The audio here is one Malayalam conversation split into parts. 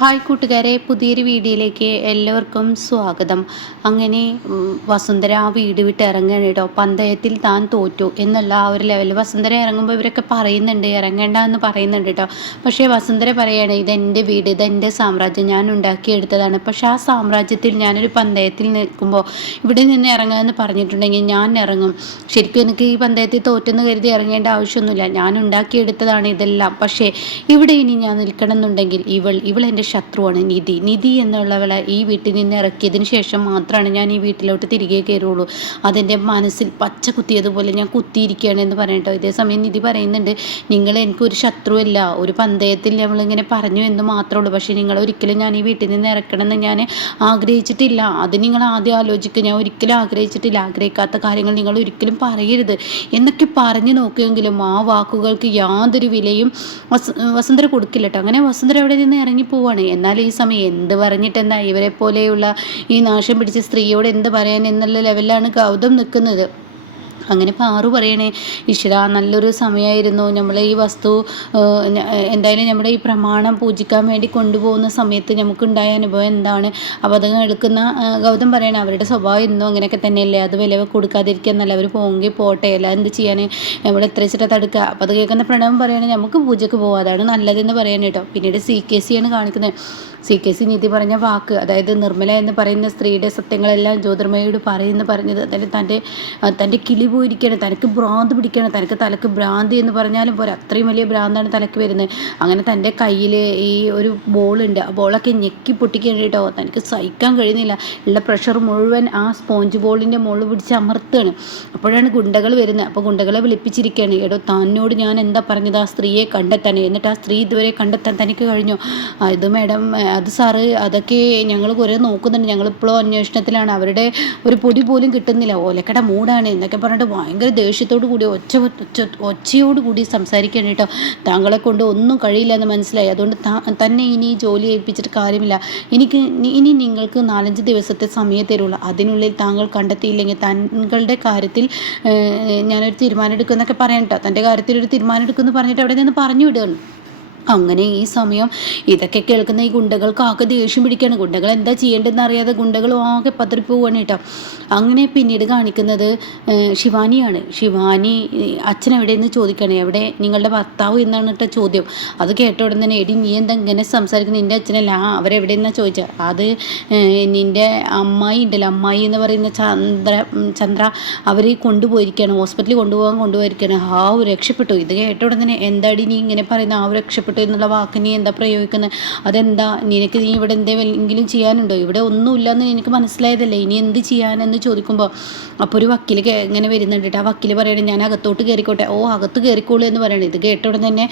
ഹായ് കൂട്ടുകാരെ പുതിയൊരു വീഡിയോയിലേക്ക് എല്ലാവർക്കും സ്വാഗതം. അങ്ങനെ വസുന്ധര ആ വീട് വിട്ട് ഇറങ്ങുകയാണ് കേട്ടോ. പന്തയത്തിൽ താൻ തോറ്റു എന്നുള്ള ആ ഒരു ലെവലിൽ വസുന്ധര ഇറങ്ങുമ്പോൾ ഇവരൊക്കെ പറയുന്നുണ്ട് ഇറങ്ങേണ്ട എന്ന് പറയുന്നുണ്ട് കേട്ടോ. പക്ഷേ വസുന്ധര പറയുകയാണ് ഇതെന്റെ വീട് ഇതെന്റെ സാമ്രാജ്യം. ഞാൻ ഉണ്ടാക്കിയെടുത്തതാണ്. പക്ഷേ ആ സാമ്രാജ്യത്തിൽ ഞാനൊരു പന്തയത്തിൽ നിൽക്കുമ്പോൾ ഇവിടെ നിന്ന് ഇറങ്ങാമെന്ന് പറഞ്ഞിട്ടുണ്ടെങ്കിൽ ഞാൻ ഇറങ്ങും. ശരിക്കും എനിക്ക് ഈ പന്തയത്തിൽ തോറ്റെന്ന് കരുതി ഇറങ്ങേണ്ട ആവശ്യമൊന്നുമില്ല. ഞാൻ ഉണ്ടാക്കിയെടുത്തതാണ് ഇതെല്ലാം. പക്ഷേ ഇവിടെ ഇനി ഞാൻ നിൽക്കണം എന്നുണ്ടെങ്കിൽ ഇവൾ ഇവൾ എന്റെ ശത്രുവാണ് നിധി. നിധി എന്നുള്ളവളെ ഈ വീട്ടിൽ നിന്ന് ഇറക്കിയതിന് ശേഷം മാത്രമാണ് ഞാൻ ഈ വീട്ടിലോട്ട് തിരികെ കയറുള്ളൂ അതെന്റെ മനസ്സിൽ പച്ച കുത്തിയതുപോലെ ഞാൻ കുത്തിയിരിക്കുകയാണ് എന്ന് പറയട്ടോ. ഇതേ സമയം നിധി പറയുന്നുണ്ട് നിങ്ങൾ എനിക്കൊരു ശത്രുവല്ല ഒരു പന്തയത്തിൽ നമ്മളിങ്ങനെ പറഞ്ഞു എന്ന് മാത്രമേ ഉള്ളൂ. പക്ഷേ നിങ്ങൾ ഒരിക്കലും ഞാൻ ഈ വീട്ടിൽ നിന്ന് ഇറക്കണമെന്ന് ഞാൻ ആഗ്രഹിച്ചിട്ടില്ല. അത് നിങ്ങൾ ആദ്യം ആലോചിക്കുക ഞാൻ ഒരിക്കലും ആഗ്രഹിച്ചിട്ടില്ല. ആഗ്രഹിക്കാത്ത കാര്യങ്ങൾ നിങ്ങൾ ഒരിക്കലും പറയരുത്. എന്നൊക്കെ പറഞ്ഞു നോക്കിയെങ്കിലും ആ വാക്കുകൾക്ക് യാതൊരു വിലയും വസന്തര കൊടുക്കില്ല കേട്ടോ. അങ്ങനെ വസന്തര അവിടെ നിന്ന് ഇറങ്ങി പോവാണ്. എന്നാൽ ഈ സമയം എന്ത് പറഞ്ഞിട്ടെന്നാ ഇവരെ പോലെയുള്ള ഈ നാശം പിടിച്ച സ്ത്രീയോട് എന്ത് പറയാൻ എന്നുള്ള ലെവലിലാണ് ഗൗതം നിൽക്കുന്നത്. അങ്ങനെ പാറു പറയണേ ഈശ്വര നല്ലൊരു സമയമായിരുന്നു നമ്മൾ ഈ വസ്തു എന്തായാലും നമ്മുടെ ഈ പ്രമാണം പൂജിക്കാൻ വേണ്ടി കൊണ്ടുപോകുന്ന സമയത്ത് നമുക്കുണ്ടായ അനുഭവം എന്താണ്? അപ്പോൾ അത് എടുക്കുന്ന ഗൗതം പറയണേ അവരുടെ സ്വഭാവം എന്നും അങ്ങനെയൊക്കെ തന്നെയല്ലേ. അത് വില കൊടുക്കാതിരിക്കുക എന്നല്ല. അവർ പോകി പോട്ടെ. അല്ല എന്ത് ചെയ്യാൻ നമ്മൾ എത്ര ചിട്ട തടുക്കുക. അപ്പോൾ അത് കേൾക്കുന്ന പ്രണവം പറയണേ നമുക്ക് പൂജയ്ക്ക് പോകാം അതാണ് നല്ലതെന്ന് പറയാൻ കേട്ടോ. പിന്നീട് സി കെ സി ആണ് കാണിക്കുന്നത്. സി കെ സി നീതി പറഞ്ഞ വാക്ക് അതായത് നിർമ്മല എന്ന് പറയുന്ന സ്ത്രീയുടെ സത്യങ്ങളെല്ലാം ജ്യോതിർമയോട് പറയുന്നു പറഞ്ഞത് അതായത് തന്റെ തന്റെ കിളി പോയിരിക്കുകയാണ് തനിക്ക് ഭ്രാന്ത് പിടിക്കുകയാണ്. തനിക്ക് തലക്ക് ഭ്രാന്തി എന്ന് പറഞ്ഞാലും പോരാ. അത്രയും വലിയ ഭ്രാന്താണ് തലക്ക് വരുന്നത്. അങ്ങനെ തന്റെ കയ്യിൽ ഈ ഒരു ബോളുണ്ട്. ആ ബോളൊക്കെ ഞെക്കി പൊട്ടിക്കുകയാണ് കേട്ടോ തനിക്ക് സഹിക്കാൻ കഴിയുന്നില്ല. ഉള്ള പ്രഷർ മുഴുവൻ ആ സ്പോഞ്ച് ബോളിന്റെ മുകളിൽ പിടിച്ച് അമർത്തുകയാണ് അപ്പോഴാണ് ഗുണ്ടകൾ വരുന്നത്. അപ്പോൾ ഗുണ്ടകളെ വിളിപ്പിച്ചിരിക്കുകയാണ്. എടോ തന്നോട് ഞാൻ എന്താ പറഞ്ഞത്? ആ സ്ത്രീയെ കണ്ടെത്താൻ. എന്നിട്ട് ആ സ്ത്രീ ഇതുവരെ കണ്ടെത്താൻ തനിക്ക് കഴിഞ്ഞു? ഇത് മാഡം അത് സാറ് അതൊക്കെ ഞങ്ങൾ കുറേ നോക്കുന്നുണ്ട്. ഞങ്ങളിപ്പോഴും അന്വേഷണത്തിലാണ്. അവരുടെ ഒരു പൊടി പോലും കിട്ടുന്നില്ല. ഓലക്കട മൂടാണ്. എന്നൊക്കെ പറഞ്ഞിട്ട് ഭയങ്കര ദേഷ്യത്തോടു കൂടി ഒച്ച ഒച്ച ഒച്ചയോട് കൂടി സംസാരിക്കുകയാണ് കേട്ടോ. താങ്കളെ കൊണ്ട് ഒന്നും കഴിയില്ല എന്ന് മനസ്സിലായി. അതുകൊണ്ട് തന്നെ ഇനി ജോലി ഏൽപ്പിച്ചിട്ട് കാര്യമില്ല. എനിക്ക് ഇനി നിങ്ങൾക്ക് നാലഞ്ച് ദിവസത്തെ സമയം തരുള്ളൂ. അതിനുള്ളിൽ താങ്കൾ കണ്ടെത്തിയില്ലെങ്കിൽ താങ്കളുടെ കാര്യത്തിൽ ഞാനൊരു തീരുമാനം എടുക്കുമെന്നൊക്കെ പറയാം കേട്ടോ. തന്റെ കാര്യത്തിൽ ഒരു തീരുമാനം എടുക്കുമെന്ന് പറഞ്ഞിട്ട് അവിടെ നിന്ന് പറഞ്ഞു വിടുകയാണ്. അങ്ങനെ ഈ സമയം ഇതൊക്കെ കേൾക്കുന്ന ഈ ഗുണ്ടകൾക്ക് ആകെ ദേഷ്യം പിടിക്കുകയാണ് ഗുണ്ടകൾ എന്താ ചെയ്യേണ്ടതെന്ന് അറിയാതെ ഗുണ്ടകൾ ആകെ പതറിപ്പോവാണ് കേട്ടോ. അങ്ങനെ പിന്നീട് കാണിക്കുന്നത് ശിവാനിയാണ്. ശിവാനി അച്ഛൻ എവിടെയെന്ന് ചോദിക്കുകയാണ് എവിടെ? നിങ്ങളുടെ ഭർത്താവ് എന്നാണ് കേട്ടോ ചോദ്യം. അത് കേട്ട ഉടൻ തന്നെ എടി നീ എന്താ ഇങ്ങനെ സംസാരിക്കുന്നത് നിന്റെ അച്ഛനല്ല. ആ അവരെവിടെയെന്നാണ് ചോദിച്ചത് അത് നിന്റെ അമ്മായി ഉണ്ടല്ലോ. അമ്മായി എന്ന് പറയുന്ന ചന്ദ്ര ചന്ദ്ര അവർ കൊണ്ടുപോയിരിക്കുകയാണ് ഹോസ്പിറ്റലിൽ കൊണ്ടുപോകാൻ കൊണ്ടുപോയിരിക്കുകയാണ് ഹാവ് രക്ഷപ്പെട്ടു. ഇത് കേട്ട ഉടൻ തന്നെ എന്താടി നീ ഇങ്ങനെ പറയുന്ന? ആ രക്ഷപ്പെട്ടു. എന്നുള്ള വാക്ക് നീ എന്താ പ്രയോഗിക്കുന്നത് അതെന്താ? നിനക്ക് നീ ഇവിടെ എന്തെങ്കിലും ചെയ്യാനുണ്ടോ? ഇവിടെ ഒന്നുമില്ലെന്ന് എനിക്ക് മനസ്സിലായതല്ലേ? ഇനി എന്ത് ചെയ്യാനെന്ന് ചോദിക്കുമ്പോൾ അപ്പോൾ ഒരു വക്കീൽ ഇങ്ങനെ വരുന്നുണ്ട് ആ വക്കീൽ പറയണേ ഞാൻ അകത്തോട്ട് കയറിക്കോട്ടെ ഓ അകത്ത് കയറിക്കോളൂ എന്ന് പറയണേ. ഇത് കേട്ട തന്നെ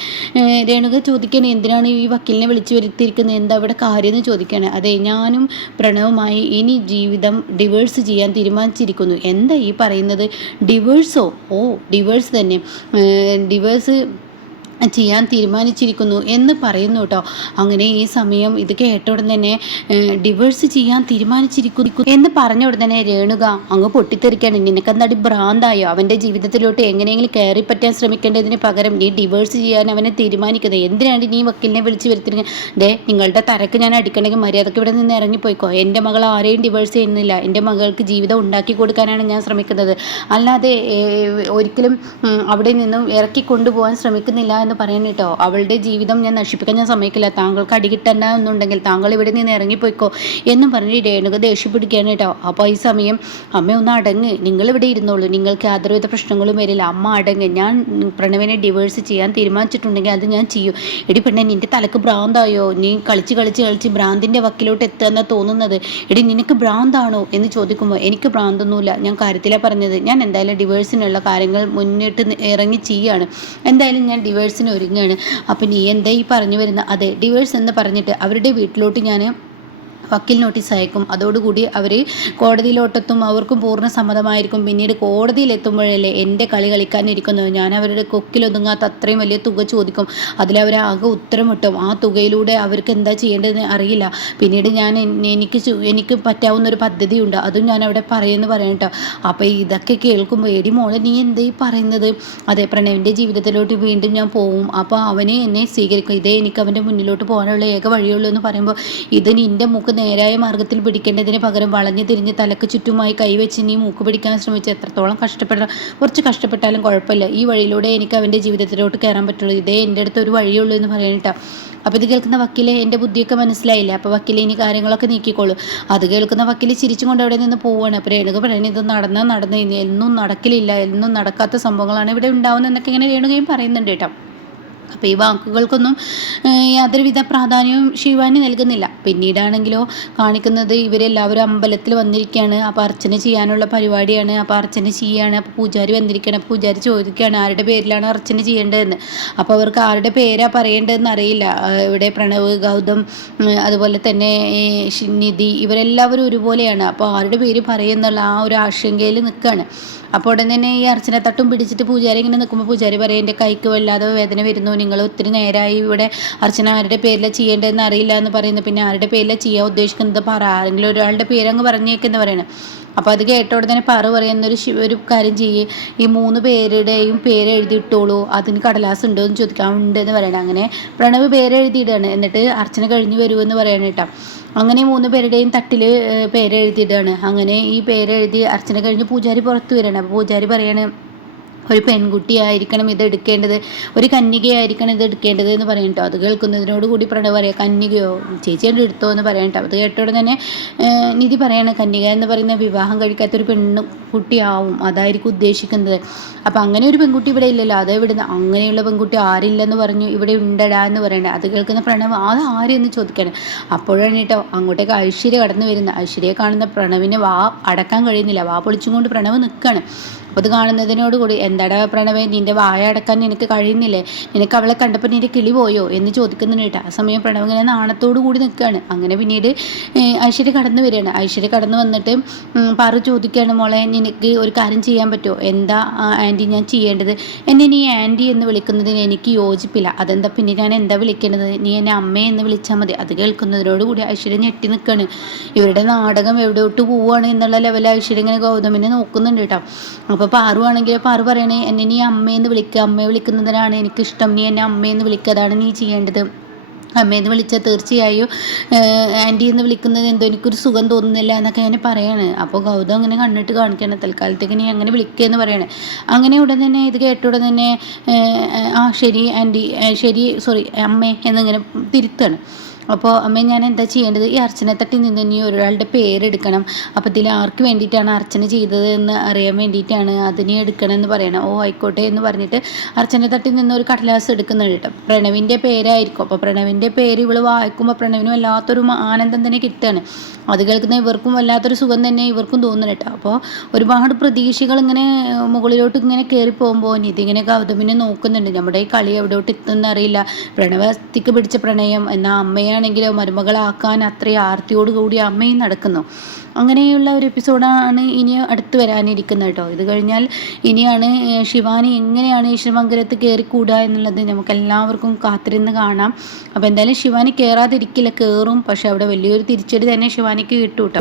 രേണുക ചോദിക്കണേ എന്തിനാണ് ഈ വക്കീലിനെ വിളിച്ചു വരുത്തിയിരിക്കുന്നത് എന്താ ഇവിടെ കാര്യം? എന്ന് ചോദിക്കണേ. അതെ ഞാനും പ്രണവുമായി ഇനി ജീവിതം ഡിവേഴ്സ് ചെയ്യാൻ തീരുമാനിച്ചിരിക്കുന്നു. എന്താ ഈ പറയുന്നത്? ഡിവേഴ്സോ? ഓ ഡിവേഴ്സ് തന്നെ. ഡിവേഴ്സ് ചെയ്യാൻ തീരുമാനിച്ചിരിക്കുന്നു എന്ന് പറയുന്നു കേട്ടോ. അങ്ങനെ ഈ സമയം ഇത് കേട്ട ഉടൻ തന്നെ ഡിവേഴ്സ് ചെയ്യാൻ തീരുമാനിച്ചിരിക്കുന്നു എന്ന് പറഞ്ഞ ഉടൻ തന്നെ രേണുക അങ്ങ് പൊട്ടിത്തെറിക്കാണ് നിനക്കെന്താടി ഭ്രാന്തായോ? അവന്റെ ജീവിതത്തിലോട്ട് എങ്ങനെയെങ്കിലും കയറി പറ്റാൻ ശ്രമിക്കേണ്ടതിന് പകരം നീ ഡിവേഴ്സ് ചെയ്യാൻ അവനെ തീരുമാനിക്കുന്നത്. എന്തിനാണ് നീ വക്കീലിനെ വിളിച്ച് വരുത്തിരുന്നത് ദേ നിങ്ങളുടെ തരക്ക് ഞാൻ അടിക്കണമെങ്കിൽ മര്യാദയ്ക്ക് ഇവിടെ നിന്ന് ഇറങ്ങിപ്പോയിക്കോ. എന്റെ മകൾ ആരെയും ഡിവേഴ്സ് ചെയ്യുന്നില്ല. എന്റെ മകൾക്ക് ജീവിതം ഉണ്ടാക്കി കൊടുക്കാനാണ് ഞാൻ ശ്രമിക്കുന്നത്. അല്ലാതെ ഒരിക്കലും അവിടെ നിന്നും ഇറക്കി കൊണ്ടുപോകാൻ ശ്രമിക്കുന്നില്ല എന്ന് പറയാൻ കേട്ടോ. അവളുടെ ജീവിതം ഞാൻ നശിപ്പിക്കാൻ ഞാൻ സമ്മതിക്കില്ല. താങ്കൾക്ക് അടി കിട്ടണ്ട എന്നുണ്ടെങ്കിൽ താങ്കൾ ഇവിടെ നിന്ന് ഇറങ്ങിപ്പോയിക്കോ എന്നും പറഞ്ഞ് രേണുക ദേഷ്യപ്പെടുക്കുകയാണ് കേട്ടോ. അപ്പോൾ ഈ സമയം അമ്മ ഒന്ന് അടങ്ങ്. നിങ്ങൾ ഇവിടെ ഇരുന്നോളൂ. നിങ്ങൾക്ക് യാതൊരുവിധ പ്രശ്നങ്ങളും വരില്ല. അമ്മ അടങ്ങ്. ഞാൻ പ്രണവിനെ ഡിവേഴ്സ് ചെയ്യാൻ തീരുമാനിച്ചിട്ടുണ്ടെങ്കിൽ അത് ഞാൻ ചെയ്യും. എടി പെണ്ണെ നിന്റെ തലക്ക് ഭ്രാന്തായോ? നീ കളിച്ച് കളിച്ച് കളിച്ച് ഭ്രാന്തിന്റെ വക്കിലോട്ട് എത്തുക തോന്നുന്നത്. എടി നിനക്ക് ഭ്രാന്താണോ എന്ന് ചോദിക്കുമ്പോൾ എനിക്ക് ഭ്രാന്തൊന്നുമില്ല. ഞാൻ കാര്യത്തിലാണ് പറഞ്ഞത്. ഞാൻ എന്തായാലും ഡിവേഴ്സിനുള്ള കാര്യങ്ങൾ മുന്നിട്ട് ഇറങ്ങി ചെയ്യാണ്. എന്തായാലും ഞാൻ ഡിവേഴ്സിന് ഒരുങ്ങുകയാണ് അപ്പം നീ എന്താ ഈ പറഞ്ഞു വരുന്ന അതെ ഡിവേഴ്സ് എന്ന് പറഞ്ഞിട്ട് അവരുടെ വീട്ടിലോട്ട് ഞാൻ വക്കീൽ നോട്ടീസ് അയക്കും. അതോടുകൂടി അവർ കോടതിയിലോട്ടെത്തും. അവർക്കും പൂർണ സമ്മതമായിരിക്കും. പിന്നീട് കോടതിയിലെത്തുമ്പോഴല്ലേ എന്റെ കളി കളിക്കാനിരിക്കുന്നത്? ഞാൻ അവരുടെ കൊക്കിലൊതുങ്ങാത്ത അത്രയും വലിയ തുക ചോദിക്കും. അതിലവർ ആകെ ഉത്തരം കിട്ടും ആ തുകയിലൂടെ അവർക്ക് എന്താ ചെയ്യേണ്ടതെന്ന് അറിയില്ല. പിന്നീട് ഞാൻ എനിക്ക് എനിക്ക് പറ്റാവുന്ന ഒരു പദ്ധതിയുണ്ട്. അതും ഞാൻ അവിടെ പറയുമെന്ന് പറയട്ടോ അപ്പോൾ ഇതൊക്കെ കേൾക്കുമ്പോൾ എടി മോളെ നീ എന്താ ഈ പറയുന്നത്? അതെ പ്രണവിന്റെ ജീവിതത്തിലോട്ട് വീണ്ടും ഞാൻ പോവും. അപ്പോൾ അവനെ എന്നെ സ്വീകരിക്കും. ഇതേ എനിക്ക് അവന്റെ മുന്നിലോട്ട് പോകാനുള്ള ഏക വഴിയുള്ളൂ എന്ന് പറയുമ്പോൾ ഇത് നിന്റെ മുഖം നേരായ മാർഗത്തിൽ പിടിക്കേണ്ടതിന് പകരം വളഞ്ഞു തിരിഞ്ഞ് തലക്ക് ചുറ്റുമായി കൈവച്ച് നീ മൂക്ക് പിടിക്കാൻ ശ്രമിച്ച് എത്രത്തോളം കഷ്ടപ്പെടണം കുറച്ച് കഷ്ടപ്പെട്ടാലും കുഴപ്പമില്ല. ഈ വഴിയിലൂടെ എനിക്ക് അവന്റെ ജീവിതത്തിലോട്ട് കയറാൻ പറ്റുള്ളൂ. ഇതേ എന്റെ അടുത്ത് ഒരു വഴിയുള്ളൂ എന്ന് പറയണിട്ടാ അപ്പോൾ ഇത് കേൾക്കുന്ന വക്കീലെ എന്റെ ബുദ്ധിയൊക്കെ മനസ്സിലായില്ല? അപ്പോൾ വക്കീലെ ഇനി കാര്യങ്ങളൊക്കെ നീക്കിക്കോളൂ. അത് കേൾക്കുന്ന വക്കീൽ ചിരിച്ചും കൊണ്ട് അവിടെ നിന്ന് പോവുകയാണ് അപ്പോൾ രേണുക പറയുന്നത് ഇത് നടന്നാൽ നടന്നു എന്നും നടക്കില്ല എന്നും നടക്കാത്ത സംഭവങ്ങളാണ് ഇവിടെ ഉണ്ടാവുന്നതെന്നൊക്കെ ഇങ്ങനെ രേണുകയും പറയുന്നുണ്ട് കേട്ടോ. അപ്പോൾ ഈ വാക്കുകൾക്കൊന്നും യാതൊരുവിധ പ്രാധാന്യവും ശിവാനി നൽകുന്നില്ല. പിന്നീടാണെങ്കിലോ കാണിക്കുന്നത് ഇവരെല്ലാവരും അമ്പലത്തിൽ വന്നിരിക്കുകയാണ്. അപ്പോൾ അർച്ചന ചെയ്യാനുള്ള പരിപാടിയാണ്. അപ്പോൾ അർച്ചന ചെയ്യുകയാണ് അപ്പോൾ പൂജാരി വന്നിരിക്കുകയാണ്. പൂജാരി ചോദിക്കുകയാണ് ആരുടെ പേരിലാണ് അർച്ചന ചെയ്യേണ്ടതെന്ന്? അപ്പോൾ അവർക്ക് ആരുടെ പേരാ പറയേണ്ടതെന്ന് അറിയില്ല. ഇവിടെ പ്രണവ് ഗൗതം അതുപോലെ തന്നെ നിധി ഇവരെല്ലാവരും ഒരുപോലെയാണ്. അപ്പോൾ ആരുടെ പേര് പറയുന്നുള്ള ആ ഒരു ആശങ്കയിൽ നിൽക്കുകയാണ്. അപ്പോൾ ഉടൻ തന്നെ ഈ അർച്ചന തട്ടും പിടിച്ചിട്ട് പൂജാരി ഇങ്ങനെ നിൽക്കുമ്പോൾ പൂജാരി പറയും എന്റെ കൈക്ക് വല്ലാതെ വേദന വരുന്നു. നിങ്ങൾ ഒത്തിരി നേരമായി ഇവിടെ അർച്ചന ആരുടെ പേരിലാണ് ചെയ്യേണ്ടതെന്ന് അറിയില്ല എന്ന് പറയുന്നത് പിന്നെ ആരുടെ പേരിലാണ് ചെയ്യാൻ ഉദ്ദേശിക്കുന്നത് പറ. ആരെങ്കിലും ഒരാളുടെ പേരങ്ങ് പറഞ്ഞേക്കെന്ന് പറയണം. അപ്പോൾ അത് കേട്ട ഉടനെ പറ പറയുന്നൊരു ഒരു കാര്യം ചെയ്യേ. ഈ മൂന്ന് പേരുടെയും പേര് എഴുതിയിട്ടോളൂ. അതിന് കടലാസ് ഉണ്ടോ എന്ന് ചോദിക്കാൻ ഉണ്ട് എന്ന് പറയണം. അങ്ങനെ പ്രണവ് പേര് എഴുതിയിടാണ് എന്നിട്ട് അർച്ചന കഴിഞ്ഞ് വരുമെന്ന് പറയണം കേട്ടോ. അങ്ങനെ മൂന്ന് പേരുടെയും തട്ടിൽ പേരെഴുതിയിടാണ് അങ്ങനെ ഈ പേരെഴുതി അർച്ചന കഴിഞ്ഞ് പൂജാരി പുറത്ത് വരികയാണ്. അപ്പോൾ പൂജാരി പറയാണ് ഒരു പെൺകുട്ടിയായിരിക്കണം ഇത് എടുക്കേണ്ടത് ഒരു കന്യകയായിരിക്കണം ഇത് എടുക്കേണ്ടത് എന്ന് പറയും കേട്ടോ. അത് കേൾക്കുന്നതിനോട് കൂടി പ്രണവ് പറയാം കന്യകയോ? ചേച്ചിയുടെ എടുത്തോ എന്ന് പറയാം കേട്ടോ. അത് കേട്ടോടെ തന്നെ നിധി പറയാണ് കന്യക എന്ന് പറയുന്ന വിവാഹം കഴിക്കാത്ത ഒരു പെണ്ണ് കുട്ടിയാവും അതായിരിക്കും ഉദ്ദേശിക്കുന്നത്. അപ്പം അങ്ങനെ ഒരു പെൺകുട്ടി ഇവിടെ ഇല്ലല്ലോ. അത് ഇവിടുന്ന് അങ്ങനെയുള്ള പെൺകുട്ടി ആരില്ലെന്ന് പറഞ്ഞു ഇവിടെ ഉണ്ടടാ എന്ന് പറയണ്ടേ. അത് കേൾക്കുന്ന പ്രണവ് അത് ആരെന്ന് ചോദിക്കണം. അപ്പോഴാണ് കേട്ടോ അങ്ങോട്ടേക്ക് ഐശ്വര്യ കടന്നു വരുന്നത്. ഐശ്വര്യയെ കാണുന്ന പ്രണവിനെ വാ അടക്കാൻ കഴിയുന്നില്ല. വാ പൊളിച്ചും കൊണ്ട് പ്രണവ് നിൽക്കുകയാണ് അപ്പോൾ അത് കാണുന്നതിനോടുകൂടി എന്താടാ പ്രണവേ നിന്റെ വായ അടക്കാൻ നിനക്ക് കഴിയുന്നില്ലേ? നിനക്ക് അവളെ കണ്ടപ്പോൾ നിന്റെ കിളി പോയോ? എന്ന് ചോദിക്കുന്നുണ്ട് കേട്ടോ. ആ സമയം പ്രണവ് ഇങ്ങനെ നാണത്തോടു കൂടി നിൽക്കുകയാണ്. അങ്ങനെ പിന്നീട് ഐശ്വര്യ കടന്നു വരികയാണ്. ഐശ്വര്യ കടന്നു വന്നിട്ട് പാറു ചോദിക്കുകയാണ് മോളെ നിനക്ക് ഒരു കാര്യം ചെയ്യാൻ പറ്റുമോ? എന്താ ആന്റി ഞാൻ ചെയ്യേണ്ടത്? എന്നെ നീ ആന്റി എന്ന് വിളിക്കുന്നതിന് എനിക്ക് യോജിപ്പില്ല. അതെന്താ പിന്നെ ഞാൻ എന്താ വിളിക്കേണ്ടത്? നീ എന്നെ അമ്മേ എന്ന് വിളിച്ചാൽ മതി. അത് കേൾക്കുന്നതിനോടുകൂടി ഐശ്വര്യ ഞെട്ടി നിൽക്കുകയാണ്. ഇവരുടെ നാടകം എവിടെയോട്ട് പോവുകയാണ് എന്നുള്ള ലെവലിൽ ഐശ്വര്യ ഇങ്ങനെ ഗൗതമിനെ നോക്കുന്നുണ്ട് കേട്ടോ. പാറു ആണെങ്കിൽ പാറു പറയണേ എന്നെ നീ അമ്മയെന്ന് വിളിക്കുക അമ്മയെ വിളിക്കുന്നതിനാണ് എനിക്കിഷ്ടം. നീ എന്നെ അമ്മയെന്ന് വിളിക്കുക അതാണ് നീ ചെയ്യേണ്ടത്. അമ്മയെന്ന് വിളിച്ചാൽ തീർച്ചയായും ആന്റി എന്ന് വിളിക്കുന്നത് എന്തോ എനിക്കൊരു സുഖം തോന്നുന്നില്ല എന്നൊക്കെ ഞാൻ പറയാണ്. അപ്പോൾ ഗൗതം അങ്ങനെ കണ്ടിട്ട് കാണിക്കണം തൽക്കാലത്തേക്ക് നീ അങ്ങനെ വിളിക്കുക എന്ന് പറയണേ. അങ്ങനെ ഉടൻ തന്നെ ഇത് കേട്ട ഉടൻ തന്നെ ആ ശരി ആന്റി ശരി സോറി അമ്മേ എന്നിങ്ങനെ തിരുത്താണ്. അപ്പോൾ അമ്മ ഞാൻ എന്താ ചെയ്യേണ്ടത്? ഈ അർച്ചന തട്ടി നിന്ന് ഇനി ഒരാളുടെ പേരെടുക്കണം. അപ്പോൾ ഇതിൽ ആർക്ക് വേണ്ടിയിട്ടാണ് അർച്ചന ചെയ്തത് എന്ന് അറിയാൻ വേണ്ടിയിട്ടാണ് അതിനെ എടുക്കണം എന്ന് പറയണം. ഓ ആയിക്കോട്ടെ എന്ന് പറഞ്ഞിട്ട് അർച്ചന തട്ടി നിന്ന് ഒരു കടലാസ് എടുക്കുന്നുണ്ട് കേട്ടോ. പ്രണവിന്റെ പേരായിരിക്കും. അപ്പോൾ പ്രണവിന്റെ പേര് ഇവൾ വായിക്കുമ്പോൾ പ്രണവിനും വല്ലാത്തൊരു ആനന്ദം തന്നെ കിട്ടുകയാണ്. അത് കേൾക്കുന്ന ഇവർക്കും വല്ലാത്തൊരു സുഖം തന്നെ ഇവർക്കും തോന്നുന്നു കേട്ടോ. അപ്പോൾ ഒരുപാട് പ്രതീക്ഷകൾ ഇങ്ങനെ മുകളിലോട്ട് ഇങ്ങനെ കയറി പോകുമ്പോൾ ഇതിങ്ങനെ ഗൗതമിനെ നോക്കുന്നുണ്ട്. നമ്മുടെ ഈ കളി എവിടോട്ട് എത്തുന്നറിയില്ല. പ്രണവത്തിക്ക് പിടിച്ച പ്രണയം എന്നാൽ അമ്മയാണ് അമ്മയാണെങ്കിലോ മരുമകളാക്കാൻ അത്രയും ആർത്തിയോട് കൂടി അമ്മയും നടക്കുന്നു. അങ്ങനെയുള്ള ഒരു എപ്പിസോഡാണ് ഇനി അടുത്ത് വരാനിരിക്കുന്നത് കേട്ടോ. ഇത് കഴിഞ്ഞാൽ ഇനിയാണ് ശിവാനി എങ്ങനെയാണ് ഈശ്വരമംഗലത്ത് കയറിക്കൂടുക എന്നുള്ളത് നമുക്ക് എല്ലാവർക്കും കാത്തിരുന്ന് കാണാം. അപ്പോൾ എന്തായാലും ശിവാനി കയറാതിരിക്കില്ല കയറും. പക്ഷെ അവിടെ വലിയൊരു തിരിച്ചടി തന്നെ ശിവാനിക്ക് കിട്ടും കേട്ടോ